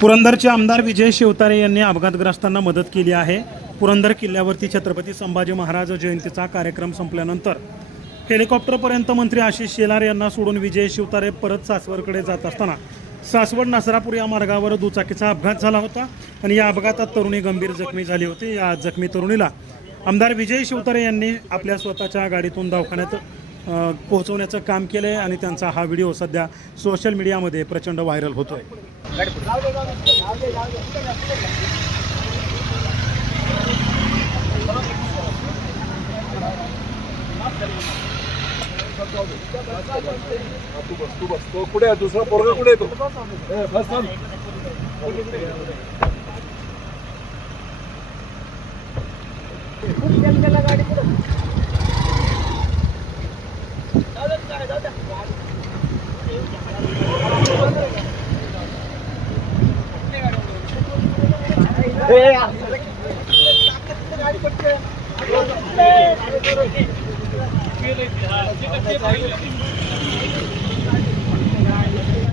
पुरंदरचे आमदार विजय शिवतारे यांनी अपघातग्रस्तांना मदत केली आहे. पुरंदर किल्ल्यावरती छत्रपती संभाजी महाराज जयंतीचा कार्यक्रम संपल्यानंतर हेलिकॉप्टरपर्यंत मंत्री आशिष शेलार यांना सोडून विजय शिवतारे परत सासवडकडे जात असताना सासवड नासरापूर या मार्गावर दुचाकीचा अपघात झाला होता आणि या अपघातात तरुणी गंभीर जखमी झाली होती. या जखमी तरुणीला आमदार विजय शिवतारे यांनी आपल्या स्वतःच्या गाडीतून दवाखान्यात पोहोचवण्याचं काम केलं आहे आणि त्यांचा हा व्हिडिओ सध्या सोशल मीडियामध्ये प्रचंड व्हायरल होतो तू बस तू बस. तो कुठे आहे? दुसरा पोरगा कुठे येतो बस गाडी